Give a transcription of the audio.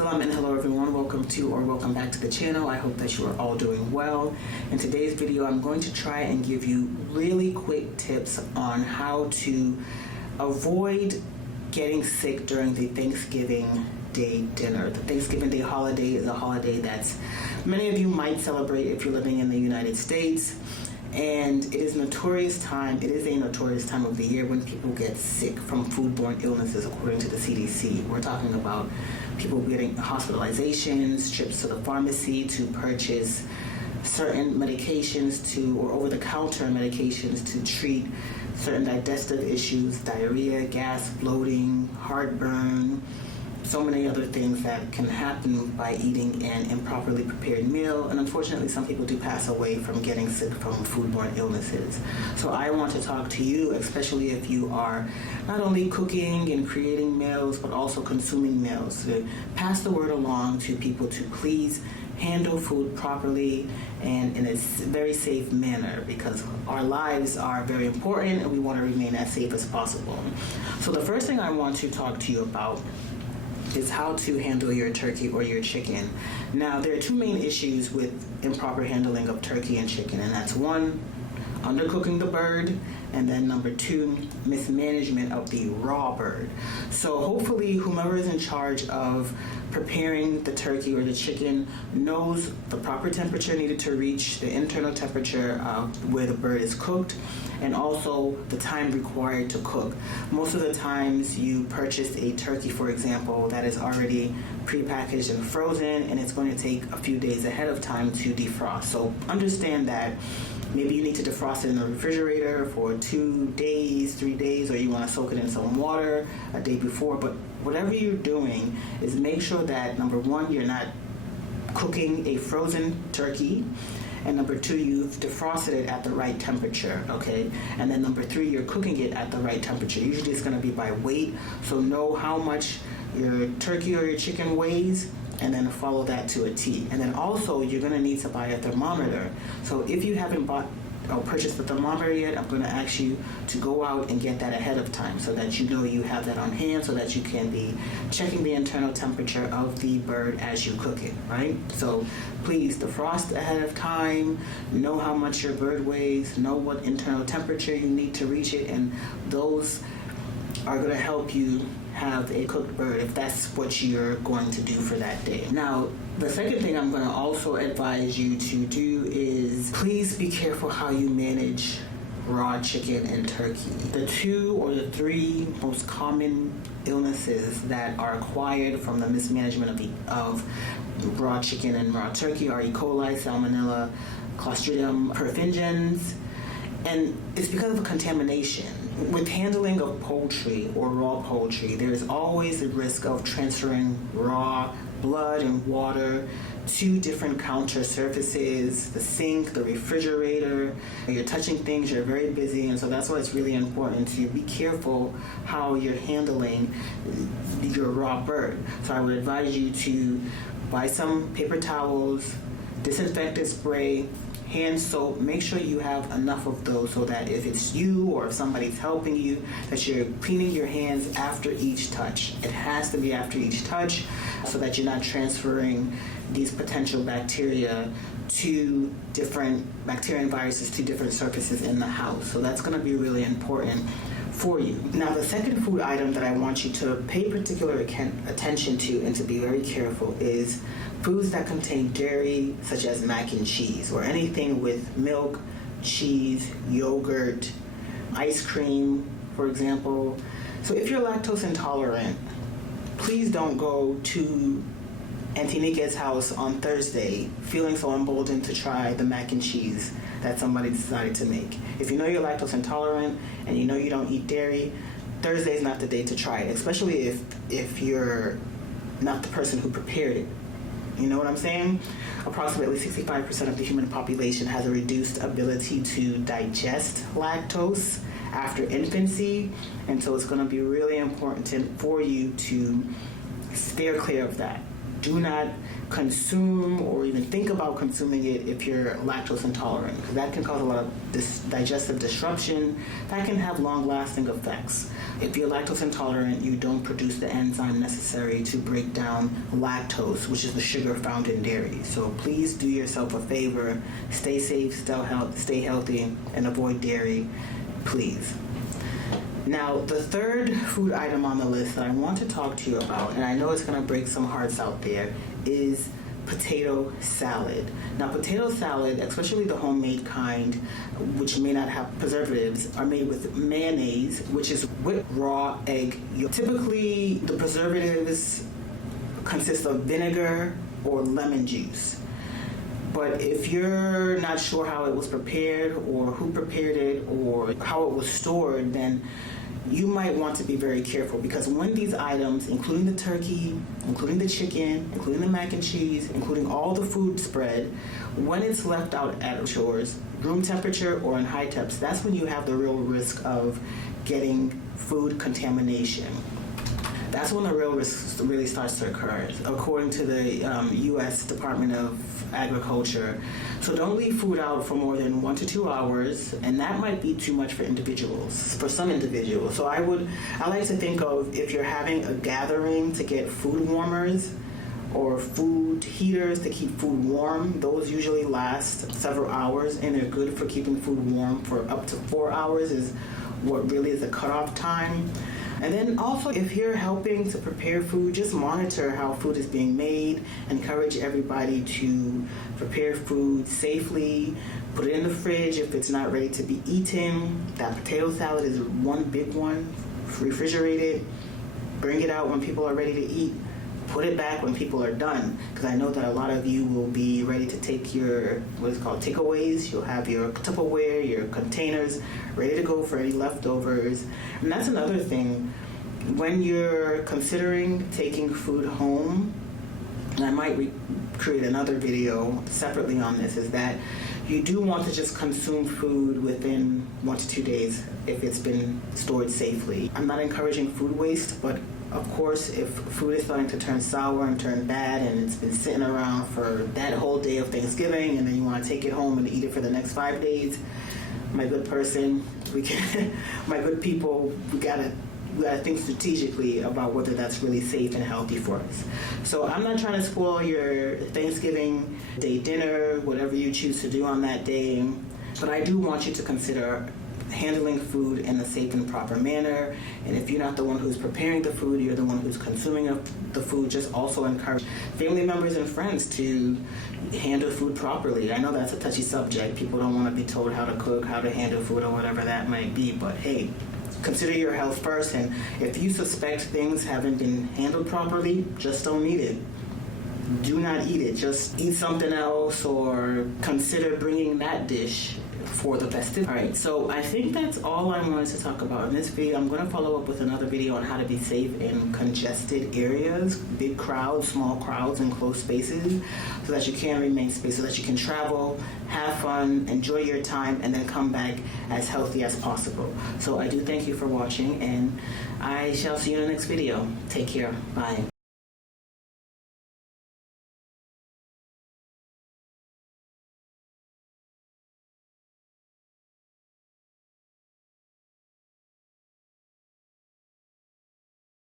Salam and hello everyone, welcome to or welcome back to the channel. I hope that you are all doing well. In today's video, I'm going to try and give you really quick tips on how to avoid getting sick during the Thanksgiving Day dinner. The Thanksgiving Day holiday is a holiday that many of you might celebrate if you're living in the United States. And it is a notorious time of the year when people get sick from foodborne illnesses, according to the CDC. We're talking about people getting hospitalizations, trips to the pharmacy to purchase certain medications or over-the-counter medications to treat certain digestive issues, diarrhea, gas, bloating, heartburn, so many other things that can happen by eating an improperly prepared meal. And unfortunately, some people do pass away from getting sick from foodborne illnesses. So I want to talk to you, especially if you are not only cooking and creating meals, but also consuming meals, to pass the word along to people to please handle food properly and in a very safe manner, because our lives are very important and we want to remain as safe as possible. So the first thing I want to talk to you about is how to handle your turkey or your chicken. Now, there are two main issues with improper handling of turkey and chicken, and that's one, undercooking the bird, and then number two, mismanagement of the raw bird. So hopefully whomever is in charge of preparing the turkey or the chicken knows the proper temperature needed to reach, the internal temperature where the bird is cooked, and also the time required to cook. Most of the times you purchase a turkey, for example, that is already prepackaged and frozen, and it's going to take a few days ahead of time to defrost. So understand that maybe you need to defrost it in the refrigerator for 2 days, 3 days, or you want to soak it in some water a day before. But whatever you're doing is make sure that, number one, you're not cooking a frozen turkey, and number two, you've defrosted it at the right temperature, okay? And then number three, you're cooking it at the right temperature. Usually it's going to be by weight, so know how much your turkey or your chicken weighs, and then follow that to a T. And then also, you're going to need to buy a thermometer. So if you haven't bought or purchased the thermometer yet, I'm going to ask you to go out and get that ahead of time so that you know you have that on hand, so that you can be checking the internal temperature of the bird as you cook it, right? So please defrost ahead of time, know how much your bird weighs, know what internal temperature you need to reach it, and those are going to help you have a cooked bird if that's what you're going to do for that day. Now, the second thing I'm going to also advise you to do is please be careful how you manage raw chicken and turkey. The two or the three most common illnesses that are acquired from the mismanagement of raw chicken and raw turkey are E. coli, Salmonella, Clostridium perfringens, and it's because of contamination. With handling of poultry or raw poultry, there is always the risk of transferring raw blood and water to different counter surfaces, the sink, the refrigerator. You're touching things, you're very busy, and so that's why it's really important to be careful how you're handling your raw bird. So I would advise you to buy some paper towels, disinfectant spray, hand soap. Make sure you have enough of those so that if it's you or if somebody's helping you, that you're cleaning your hands after each touch. It has to be after each touch so that you're not transferring these potential bacteria to different bacteria and viruses to different surfaces in the house. So that's going to be really important for you. Now, the second food item that I want you to pay particular attention to and to be very careful is foods that contain dairy, such as mac and cheese, or anything with milk, cheese, yogurt, ice cream, for example. So if you're lactose intolerant, please don't go to Auntie Nika's house on Thursday feeling so emboldened to try the mac and cheese that somebody decided to make. If you know you're lactose intolerant and you know you don't eat dairy, Thursday's not the day to try it, especially if you're not the person who prepared it. You know what I'm saying? Approximately 65% of the human population has a reduced ability to digest lactose after infancy, and so it's going to be really important for you to steer clear of that. do not consume or even think about consuming it if you're lactose intolerant, because that can cause a lot of digestive disruption that can have long-lasting effects. If you're lactose intolerant, you don't produce the enzyme necessary to break down lactose, which is the sugar found in dairy. So please do yourself a favor, stay safe, stay healthy, and avoid dairy, please. Now, the third food item on the list that I want to talk to you about, and I know it's going to break some hearts out there, is potato salad. Now, potato salad, especially the homemade kind, which may not have preservatives, are made with mayonnaise, which is with raw egg yolk. Typically, the preservatives consist of vinegar or lemon juice. But if you're not sure how it was prepared or who prepared it or how it was stored, then you might want to be very careful, because when these items, including the turkey, including the chicken, including the mac and cheese, including all the food spread, when it's left out at shores, room temperature or in high temps, that's when you have the real risk of getting food contamination. That's when the real risk really starts to occur, according to the U.S. Department of Agriculture. So don't leave food out for more than 1 to 2 hours, and that might be too much for individuals, for some individuals. So I like to think of, if you're having a gathering, to get food warmers or food heaters to keep food warm. Those usually last several hours, and they're good for keeping food warm for up to 4 hours is what really is the cutoff time. And then also, if you're helping to prepare food, just monitor how food is being made. Encourage everybody to prepare food safely. Put it in the fridge if it's not ready to be eaten. That potato salad is one big one. Refrigerate it. Bring it out when people are ready to eat. Put it back when people are done, because I know that a lot of you will be ready to take your, what is called, takeaways. You'll have your Tupperware, your containers ready to go for any leftovers. And that's another thing. When you're considering taking food home, and I might create another video separately on this, is that you do want to just consume food within 1 to 2 days if it's been stored safely. I'm not encouraging food waste, but of course, if food is starting to turn sour and turn bad and it's been sitting around for that whole day of Thanksgiving, and then you want to take it home and eat it for the next 5 days, my good person, my good people, we gotta think strategically about whether that's really safe and healthy for us. So I'm not trying to spoil your Thanksgiving Day dinner, whatever you choose to do on that day, but I do want you to consider handling food in a safe and proper manner. And if you're not the one who's preparing the food, you're the one who's consuming the food, just also encourage family members and friends to handle food properly. I know that's a touchy subject. People don't want to be told how to cook, how to handle food, or whatever that might be, but hey, consider your health first. And if you suspect things haven't been handled properly, just don't eat it. Do not eat it. Just eat something else, or consider bringing that dish for the festive. All right, so I think that's all I wanted to talk about in this video. I'm going to follow up with another video on how to be safe in congested areas, big crowds, small crowds, and close spaces, so that you can remain safe, so that you can travel, have fun, enjoy your time, and then come back as healthy as possible. So I do thank you for watching, and I shall see you in the next video. Take care. Bye.